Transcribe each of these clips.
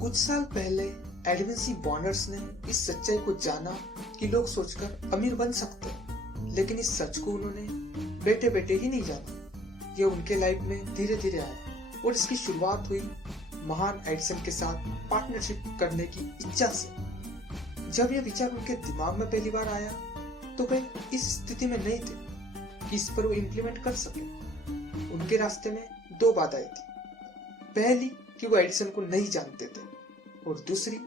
कुछ साल पहले एडविन सी बॉनर्स ने इस सच्चाई को जाना कि लोग सोचकर अमीर बन सकते हैं, लेकिन इस सच को उन्होंने बैठे बैठे ही नहीं जाना। यह उनके लाइफ में धीरे धीरे आया और इसकी शुरुआत हुई महान एडिसन के साथ पार्टनरशिप करने की इच्छा से। जब यह विचार उनके दिमाग में पहली बार आया तो वे इस स्थिति में नहीं थे इस पर वो इम्प्लीमेंट कर सके। उनके रास्ते में दो बाधाएं थी। पहली कि वो एडिसन को नहीं जानते थे और दूसरी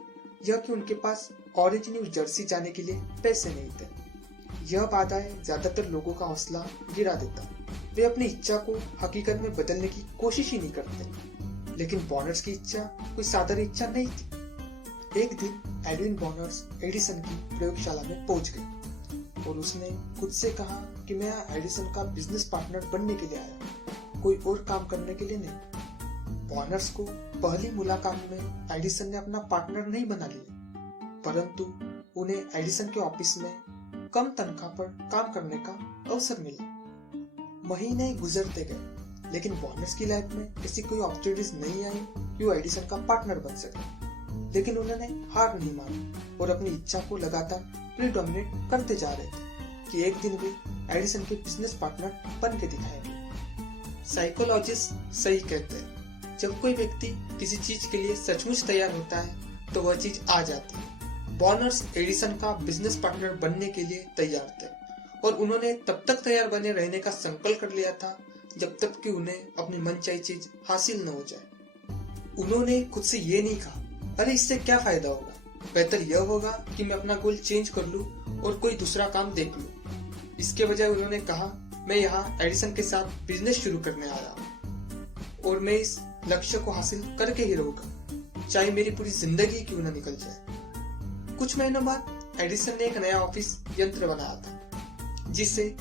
यह कि उनके पास ऑरेंज न्यू जर्सी जाने के लिए पैसे नहीं थे। यह बाधाएं ज्यादातर लोगों का हौसला गिरा देता। वे अपनी इच्छा को हकीकत में बदलने की कोशिश ही नहीं करते। लेकिन बॉनर्स की इच्छा कोई साधारण इच्छा नहीं थी। एक दिन एडविन बॉनर्स एडिसन की प्रयोगशाला में पहुंच गए और उसने खुद से कहा कि मैं एडिसन का बिजनेस पार्टनर बनने के लिए आया, कोई और काम करने के लिए नहीं। बॉनर्स को पहली मुलाकात में एडिसन ने अपना पार्टनर नहीं बना लिया, परंतु उन्हें एडिसन के ऑफिस में कम तनख्वाह पर काम करने का अवसर मिला। महीने गुजरते गए, लेकिन बॉनर्स की लाइफ में ऐसी कोई अपॉर्चुनिटीज नहीं आई कि वो एडिसन का पार्टनर बन सके। लेकिन उन्होंने हार नहीं मानी और अपनी इच्छा को लगातार प्रीडोमिनेट करते जा रहे थे कि एक दिन वे एडिसन के बिजनेस पार्टनर बन के दिखाएंगे। साइकोलॉजिस्ट सही कहते हैं, जब कोई व्यक्ति किसी चीज के लिए सचमुच तैयार होता है तो वह चीज आ जाती है। बॉनर्स एडिसन का बिजनेस पार्टनर बनने के लिए तैयार थे और उन्होंने तब तक तैयार बने रहने का संकल्प कर लिया था जब तक कि उन्हें अपनी मनचाही चीज हासिल न हो जाए। उन्होंने खुद से ये नहीं कहा, अरे इससे क्या फायदा होगा, बेहतर यह होगा कि मैं अपना गोल चेंज कर लूं और कोई दूसरा काम देख लूं। इसके बजाय उन्होंने कहा, मैं यहाँ एडिसन के साथ बिजनेस शुरू करने आया हूं और मैं इस लक्ष्य को हासिल करके ही रहूंगा, चाहे मेरी पूरी जिंदगी क्यों न निकल जाए। कुछ महीनों बाद एडिसन ने एक नया ऑफिस यंत्र बनाया था जिसे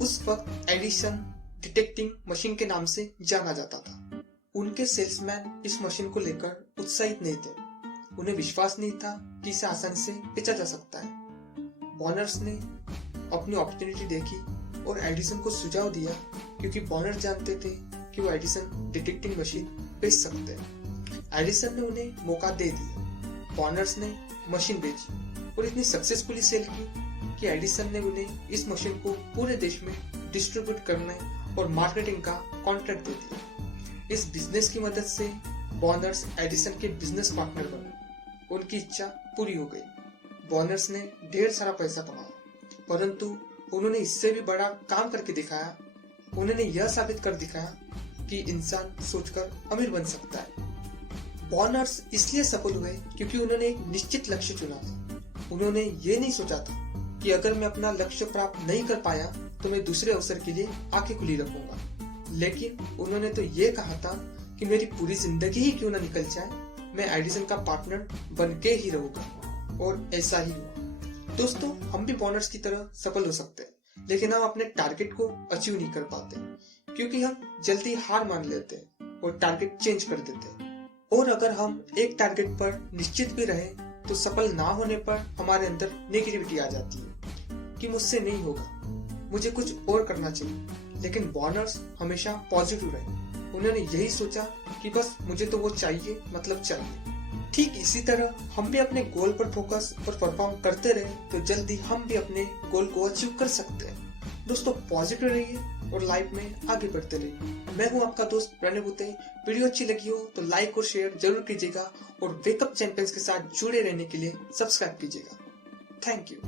उस वक्त एडिसन डिटेक्टिंग मशीन के नाम से जाना जाता था। उनके सेल्समैन इस मशीन को लेकर उत्साहित नहीं थे। उन्हें विश्वास नहीं था कि इसे आसानी से बेचा जा सकता है। बॉनर्स ने अपनी अपॉर्चुनिटी देखी और एडिसन को सुझाव दिया, क्योंकि बॉनर्स जानते थे कि वो एडिसन डिटेक्टिंग मशीन बेच सकते हैं। एडिसन ने उन्हें मौका दे दिया। बॉनर्स ने मशीन बेची और इतनी सक्सेसफुली सेल की कि एडिसन ने उन्हें इस मशीन को पूरे देश में डिस्ट्रीब्यूट करने और मार्केटिंग का कॉन्ट्रैक्ट दे दिया। इस बिजनेस की मदद से बॉनर्स एडिसन के बिजनेस पार्टनर बने। उनकी इच्छा पूरी हो गई। बॉनर्स ने ढेर सारा पैसा कमाया, परंतु उन्होंने इससे भी बड़ा काम करके दिखाया। उन्होंने यह साबित कर दिखाया कि इंसान सोचकर अमीर बन सकता है। बॉनर्स इसलिए सफल हुए क्योंकि उन्होंने एक निश्चित लक्ष्य चुना था। उन्होंने ये नहीं सोचा था कि अगर मैं अपना लक्ष्य प्राप्त नहीं कर पाया तो मैं दूसरे अवसर के लिए आंखें खुली रखूंगा, लेकिन उन्होंने तो ये कहा था कि मेरी पूरी जिंदगी ही क्यों न निकल जाए, मैं एडिसन का पार्टनर बन के ही रहूंगा। और ऐसा ही हुआ। दोस्तों, हम भी बॉनर्स की तरह सफल हो सकते हैं, लेकिन हम अपने टारगेट को अचीव नहीं कर पाते क्योंकि हम जल्दी हार मान लेते हैं और टारगेट चेंज कर देते हैं। और अगर हम एक टारगेट पर निश्चित भी रहे तो सफल ना होने पर हमारे अंदर नेगेटिविटी आ जाती है कि मुझसे नहीं होगा, मुझे कुछ और करना चाहिए। लेकिन बॉनर्स हमेशा पॉजिटिव रहे। उन्होंने यही सोचा कि बस मुझे तो वो चाहिए, मतलब चाहिए। ठीक इसी तरह हम भी अपने गोल पर फोकस और परफॉर्म करते रहे तो जल्दी हम भी अपने गोल को अचीव कर सकते हैं। दोस्तों, पॉजिटिव रहिए और लाइफ में आगे बढ़ते रहिए। मैं हूं आपका दोस्त प्रणय बुते। वीडियो अच्छी लगी हो तो लाइक और शेयर जरूर कीजिएगा और वेकअप चैंपियंस के साथ जुड़े रहने के लिए सब्सक्राइब कीजिएगा। Thank you.